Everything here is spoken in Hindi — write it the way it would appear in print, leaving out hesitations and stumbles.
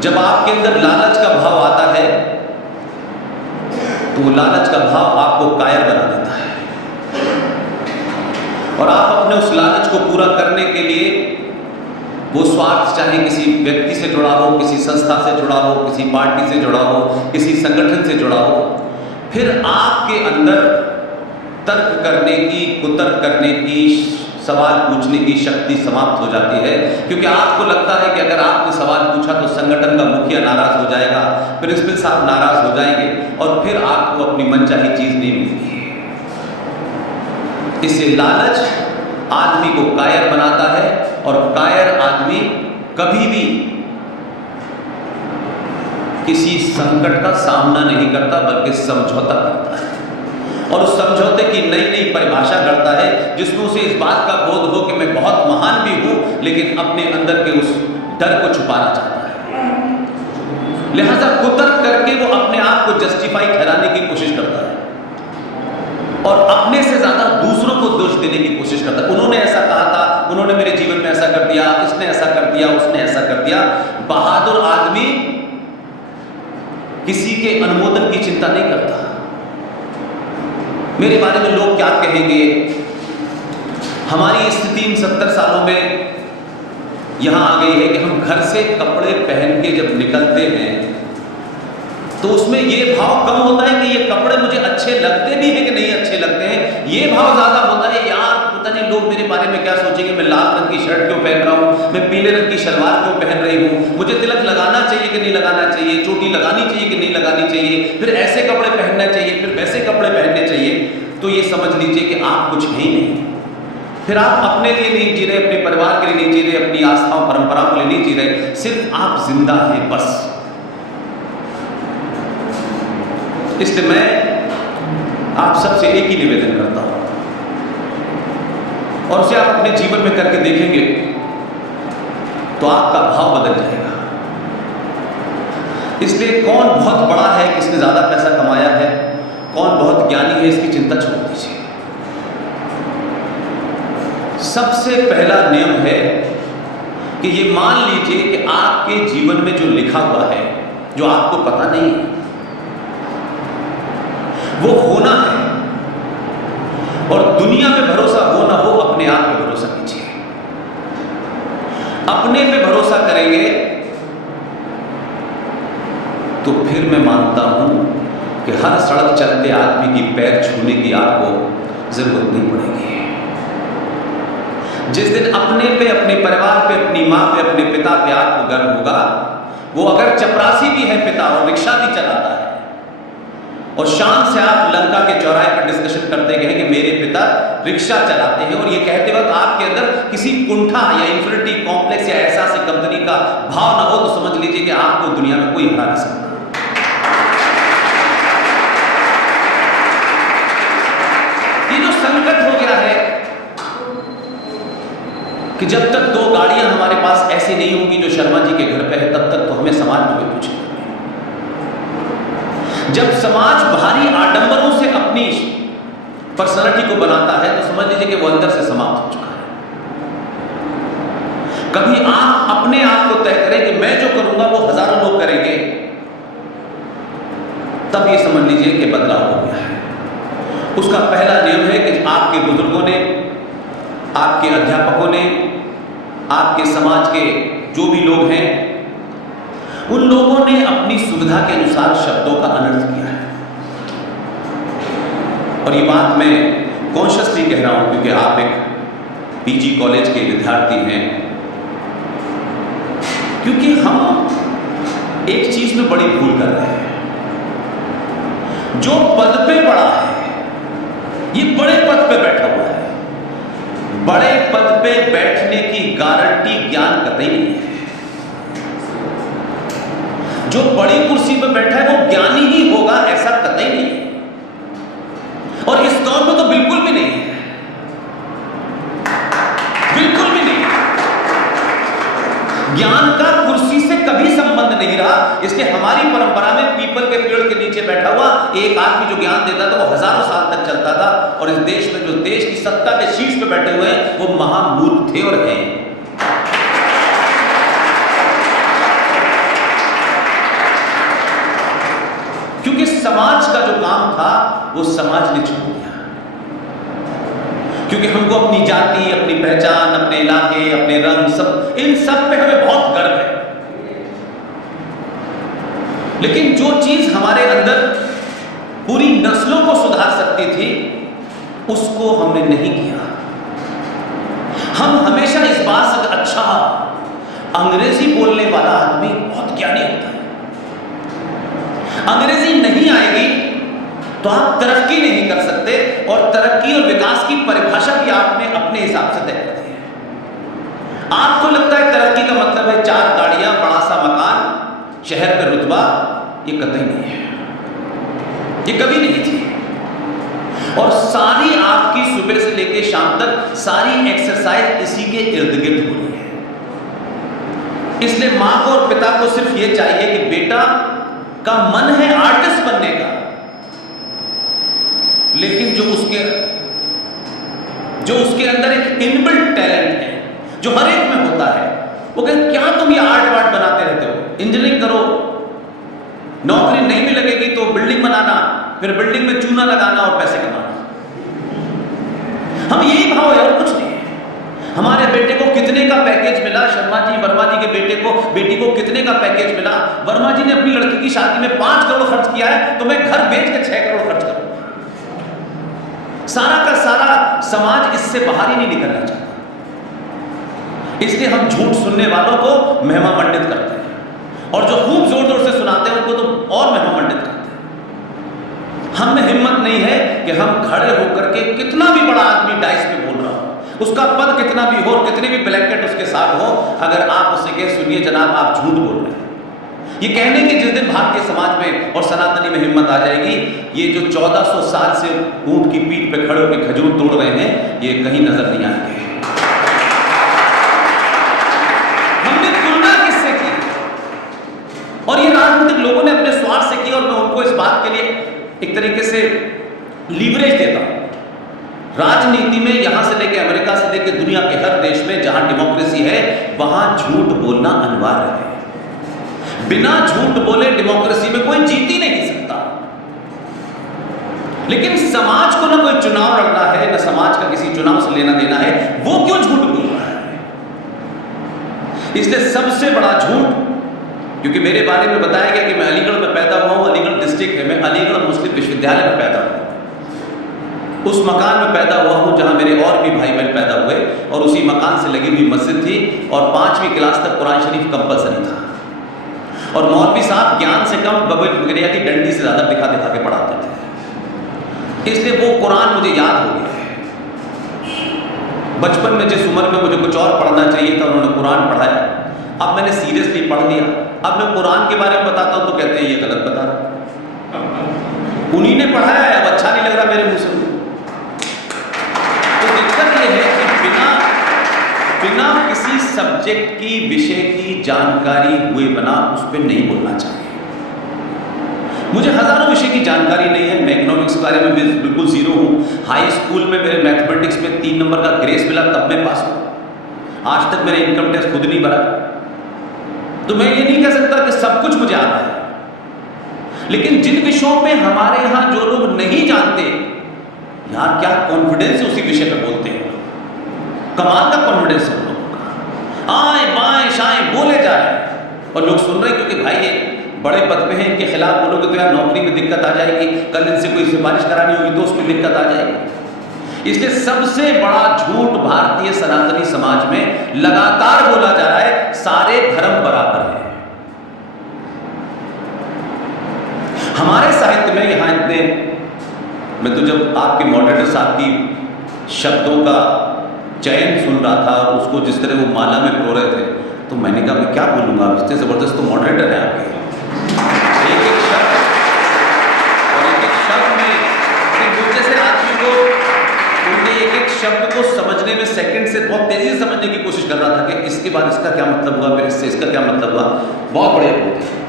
जब आपके अंदर लालच का भाव आता है तो वो लालच का भाव आपको कायर बना देता है, और आप अपने उस लालच को पूरा करने के लिए वो स्वार्थ, चाहे किसी व्यक्ति से जुड़ा हो, किसी संस्था से जुड़ा हो, किसी पार्टी से जुड़ा हो, किसी संगठन से जुड़ा हो, फिर आपके अंदर तर्क करने की, कुतर्क करने की, सवाल पूछने की शक्ति समाप्त हो जाती है। क्योंकि आपको लगता है कि अगर आपने सवाल पूछा तो संगठन का मुखिया नाराज हो जाएगा, प्रिंसिपल साहब नाराज हो जाएंगे, और फिर आपको अपनी मनचाही चीज नहीं मिलेगी। इससे लालच आदमी को कायर बनाता है, और कायर आदमी कभी भी किसी संकट का सामना नहीं करता बल्कि समझौता करता है, और उस समझौते की नई नई परिभाषा करता है जिसमें उसे इस बात का बोध हो कि मैं बहुत महान भी हूं, लेकिन अपने अंदर के उस डर को छुपाना चाहता है। लिहाजा कुतर्क करके वो अपने आप को जस्टिफाई ठहराने की कोशिश करता है, और अपने से ज्यादा दूसरों को दोष देने की कोशिश करता है। उन्होंने ऐसा कहा था, उन्होंने मेरे जीवन में ऐसा कर दिया, इसने ऐसा कर दिया, उसने ऐसा कर दिया। बहादुर आदमी किसी के अनुमोदन की चिंता नहीं करता। मेरे बारे में लोग क्या कहेंगे, हमारी स्थिति इन 70 सालों में यहां आ गई है कि हम घर से कपड़े पहन के जब निकलते हैं तो उसमें ये भाव कम होता है कि ये कपड़े मुझे अच्छे लगते भी हैं कि नहीं अच्छे लगते हैं, ये भाव ज्यादा होता है यार पता नहीं लोग मेरे बारे में क्या सोचेंगे, मैं लाल रंग की शर्ट क्यों पहन रहा हूं, मैं पीले रंग की शलवार क्यों पहन रही हूं, मुझे तिलक लगाना चाहिए कि नहीं लगाना चाहिए, चोटी लगानी चाहिए कि नहीं लगानी चाहिए, फिर ऐसे कपड़े पहनना चाहिए, फिर वैसे कपड़े पहनने चाहिए। तो ये समझ लीजिए कि आप कुछ है ही नहीं। फिर आप अपने लिए नहीं जी रहे, अपने परिवार के लिए नहीं जी रहे, अपनी आस्थाओं परंपराओं के लिए नहीं जी रहे, सिर्फ आप जिंदा हैं बस। इसलिए मैं आप सबसे एक ही निवेदन करता हूं, और उसे आप अपने जीवन में करके देखेंगे तो आपका भाव बदल जाएगा। इसलिए कौन बहुत बड़ा है, किसने ज्यादा पैसा कमाया है, कौन बहुत ज्ञानी है, इसकी चिंता छोड़ दीजिए। सबसे पहला नियम है कि ये मान लीजिए कि आपके जीवन में जो लिखा हुआ है, जो आपको पता नहीं है, वो होना है। और दुनिया पे भरोसा हो ना हो, अपने आप पे भरोसा कीजिए। अपने पे भरोसा करेंगे तो फिर मैं मानता हूं कि हर सड़क चलते आदमी की पैर छूने की आपको जरूरत नहीं पड़ेगी। जिस दिन अपने पे, अपने परिवार पे, अपनी मां पे, अपने पिता पे आपको गर्व होगा, वो अगर चपरासी भी है पिता और रिक्शा भी चलाता है, और शान से आप लंका के चौराहे पर डिस्कशन करते गए कि मेरे पिता रिक्शा चलाते हैं, और ये कहते वक्त आपके अंदर किसी कुंठा या इंफिनिटी कॉम्प्लेक्स या एहसास कंपनी का भाव ना हो, तो समझ लीजिए कि आपको दुनिया में कोई हरा नहीं सकता। ये जो संकट हो गया है कि जब तक 2 गाड़ियां हमारे पास ऐसी नहीं होंगी जो शर्मा जी के घर पे है, तब तक तो हमें समाज में कोई पूछेगा। जब समाज भारी आडंबरों से अपनी पर्सनालिटी को बनाता है तो समझ लीजिए कि वो अंदर से समाप्त हो चुका है। कभी आप अपने आप को तय करें कि मैं जो करूंगा वो हजारों लोग करेंगे, तब ये समझ लीजिए कि बदलाव हो गया है। उसका पहला नियम है कि आपके बुजुर्गों ने, आपके अध्यापकों ने, आपके समाज के जो भी लोग हैं, उन लोगों ने अपनी सुविधा के अनुसार शब्दों का अनर्थ किया है। और ये बात मैं कॉन्शियसली कह रहा हूं क्योंकि आप एक पीजी कॉलेज के विद्यार्थी हैं। क्योंकि हम एक चीज में बड़ी भूल कर रहे हैं। जो पद पे बड़ा है, ये बड़े पद पे बैठा हुआ है। बड़े पद पे बैठने की गारंटी ज्ञान कतई नहीं है। जो बड़ी कुर्सी पर बैठा है वो ज्ञानी ही होगा, ऐसा कतई नहीं है। और इस दौर में तो बिल्कुल भी नहीं है, बिल्कुल भी नहीं। ज्ञान का कुर्सी से कभी संबंध नहीं रहा। इसलिए हमारी परंपरा में पीपल के पेड़ के नीचे बैठा हुआ एक आदमी जो ज्ञान देता था वो हजारों साल तक चलता था। और इस देश में जो देश की सत्ता के शीर्ष पे बैठे हुए हैं वो महामूर्ख थे और हैं। वो समाज ने छोड़ दिया, क्योंकि हमको अपनी जाति, अपनी पहचान, अपने इलाके, अपने रंग, सब इन सब पे हमें बहुत गर्व है। लेकिन जो चीज हमारे अंदर पूरी नस्लों को सुधार सकती थी, उसको हमने नहीं किया। हम हमेशा इस बात से, अच्छा अंग्रेजी बोलने वाला आदमी बहुत ज्ञानी होता है, अंग्रेजी नहीं आएगी तो आप तरक्की नहीं कर सकते, और तरक्की और विकास की परिभाषा भी आपने अपने हिसाब से तय कर दी है। आपको लगता है तरक्की का मतलब है 4 गाड़ियां, बड़ा सा मकान, शहर पे रुतबा, ये कतई नहीं है, ये कभी नहीं थी। और सारी आपकी सुबह से लेकर शाम तक सारी एक्सरसाइज इसी के इर्द गिर्द हो रही है। इसलिए मां को और पिता को सिर्फ ये चाहिए कि बेटा का मन है आर्टिस्ट बनने का, लेकिन जो उसके अंदर एक इनबिल्ट टैलेंट है जो हर एक में होता है, वो कहें क्या तुम ये आर्ट वार्ट बनाते रहते हो, इंजीनियरिंग करो, नौकरी नहीं भी लगेगी तो बिल्डिंग बनाना, फिर बिल्डिंग में चूना लगाना और पैसे कमाना। हम यही भाव है और कुछ नहीं है। हमारे बेटे को कितने का पैकेज मिला, शर्मा जी वर्मा जी के बेटी को कितने का पैकेज मिला, वर्मा जी ने अपनी लड़की की शादी में 5 करोड़ खर्च किया है, तो मैं घर बेच के 6 करोड़ खर्च करूंगा। सारा का सारा समाज इससे बाहर ही नहीं निकलना चाहता, इसलिए हम झूठ सुनने वालों को महिमा मंडित करते हैं, और जो खूब जोर जोर से सुनाते हैं उनको तो और महिमा मंडित करते हैं। हम में हिम्मत नहीं है कि हम खड़े होकर के, कितना भी बड़ा आदमी डाइस में बोल रहा हो, उसका पद कितना भी हो, कितने भी ब्लैंकेट उसके साथ हो, अगर आप उससे कहे सुनिए जनाब आप झूठ बोल रहे हैं, ये कहने के जिस दिन भारतीय समाज में और सनातनी में हिम्मत आ जाएगी, ये जो 1400 साल से ऊंट की पीठ पे खड़े होकर खजूर तोड़ रहे हैं, ये कहीं नजर नहीं आएंगे। हमने तुलना किससे की, और ये राजनीतिक लोगों ने अपने स्वार्थ से की, और मैं उनको इस बात के लिए एक तरीके से लीवरेज देता हूं। राजनीति में यहां से लेकर अमेरिका से लेकर दुनिया के हर देश में जहां डेमोक्रेसी है, वहां झूठ बोलना अनिवार्य है। बिना झूठ बोले डेमोक्रेसी में कोई जीत ही नहीं सकता। लेकिन समाज को ना कोई चुनाव लड़ना है, ना समाज का किसी चुनाव से लेना देना है, वो क्यों झूठ बोल रहा है? इसलिए सबसे बड़ा झूठ, क्योंकि मेरे बारे में बताया गया कि मैं अलीगढ़ में पैदा हुआ हूं, अलीगढ़ डिस्ट्रिक्ट है, मैं अलीगढ़ मुस्लिम विश्वविद्यालय में पैदा हुआ, उस मकान में पैदा हुआ हूं जहां मेरे और भी भाई बहन पैदा हुए, और उसी मकान से लगी हुई मस्जिद थी, और 5वीं क्लास तक कुरान शरीफ कंपलसरी था, और मौलवी साहब ज्ञान से कम बगैरिया की डंडी से ज्यादा दिखा दिखा के पढ़ाते थे। इसलिए वो कुरान मुझे याद हो गया है। बचपन में जिस उम्र में मुझे कुछ और पढ़ना चाहिए था, उन्होंने कुरान पढ़ाया, अब मैंने सीरियसली पढ़ लिया। अब मैं कुरान के बारे में बताता हूं तो कहते हैं ये गलत बता रहा, उन्हीं ने पढ़ाया है, अब अच्छा नहीं लग रहा मेरे मुंह से। तो दिक्कत ये है कि बिना किसी सब्जेक्ट की, विषय की जानकारी हुए बना उस पर नहीं बोलना चाहिए। मुझे हजारों विषय की जानकारी नहीं है, मैं इकोनॉमिक्स के बारे में बिल्कुल जीरो हूं। हाई स्कूल में मेरे मैथमेटिक्स में 3 नंबर का ग्रेस मिला, तब मैं पास हुआ। आज तक मैंने इनकम टैक्स खुद नहीं भरा, तो मैं ये नहीं कह सकता कि सब कुछ मुझे आता है। लेकिन जिन विषयों में हमारे यहां जो लोग नहीं जानते, यार क्या कॉन्फिडेंस उसी विषय पर बोलते हैं, कमाल का कॉन्फिडेंस है उन लोगों का, आए बाएं शाएं बोले जाए, और लोग सुन रहे हैं क्योंकि भाई ये बड़े पद पे हैं, इनके खिलाफ बोलोगे तो यार नौकरी में दिक्कत आ जाएगी, कल इनसे कोई सिफारिश करानी होगी तो उसमें दिक्कत आ जाएगी। इसलिए सबसे बड़ा झूठ भारतीय सनातनी समाज में लगातार बोला जा रहा है, सारे धर्म बराबर हैं। हमारे साहित्य में यहां इतने, मैं तो जब आपके मॉडरेटर साहब की शब्दों का चयन सुन रहा था, उसको जिस तरह वो माला में प्रो रहे थे, तो मैंने कहा मैं क्या बोलूंगा, इतने जबरदस्त तो मॉडरेटर है आपके, एक एक शब्द और एक एक शब्द में मुझ जैसे आदमी को, उनके एक एक शब्द को समझने में सेकंड से बहुत तेजी से समझने की कोशिश कर रहा था कि इसके बाद इसका क्या मतलब हुआ, फिर इससे इसका क्या मतलब हुआ। बहुत बढ़िया बोलते हैं।